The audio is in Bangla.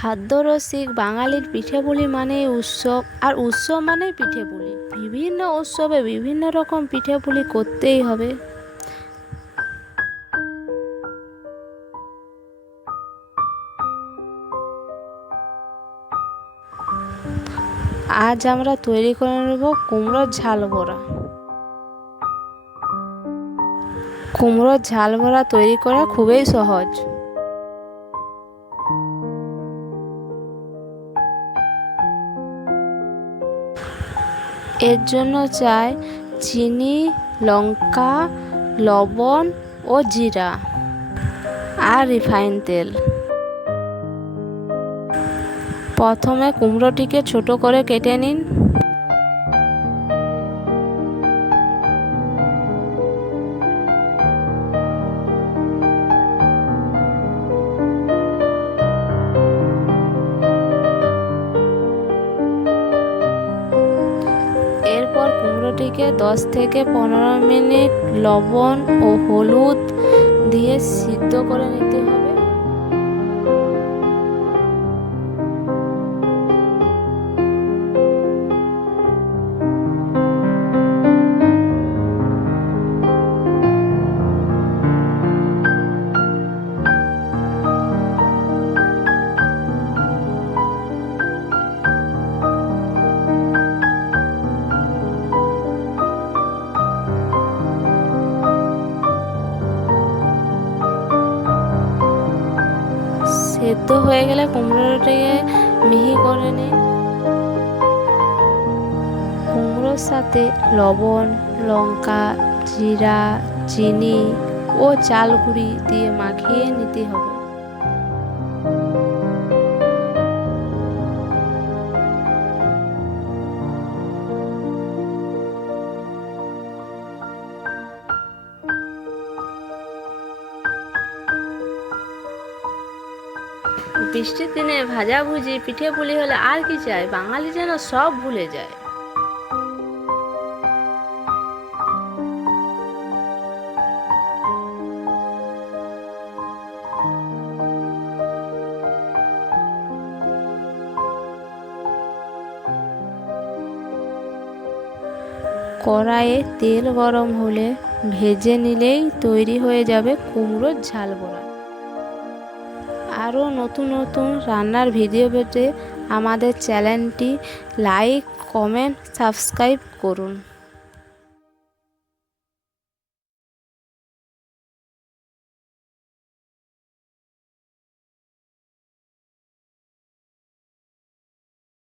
খাদ্যরসিক বাঙালির পিঠেপুলি মানেই উৎসব, আর উৎসব মানেই পিঠেপুলি বিভিন্ন উৎসবে বিভিন্ন রকম পিঠেপুলি করতেই হবে। আজ আমরা তৈরি করে নেব কুমড়োর ঝাল বড়া। কুমড়োর ঝাল বড়া তৈরি করা খুবই সহজ। এর জন্য চাই চিনি, লঙ্কা, লবণ ও জিরা আর রিফাইন তেল। প্রথমে কুমড়োটিকে ছোট করে কেটে নিন। কুমড়োটিকে দশ থেকে পনেরো মিনিট লবণ ও হলুদ দিয়ে সিদ্ধ করে নিতে হবে। সেদ্ধ হয়ে গেলে কুমড়োটাকে মিহি করে নিন কুমড়োর সাথে লবণ, লঙ্কা, জিরা, চিনি ও চাল গুঁড়ি দিয়ে মাখিয়ে নিতে হবে। বৃষ্টির দিনে ভাজাভুজি পিঠে পুলি হলে আর কি চাই? বাঙালি যেন সব ভুলে যায়। কড়াইয়ে তেল গরম হলে ভেজে নিলেই তৈরি হয়ে যাবে কুমড়োর ঝাল বড়া। আরও নতুন নতুন রান্নার ভিডিও পেতে আমাদের চ্যানেলটি লাইক কমেন্ট সাবস্ক্রাইব করুন।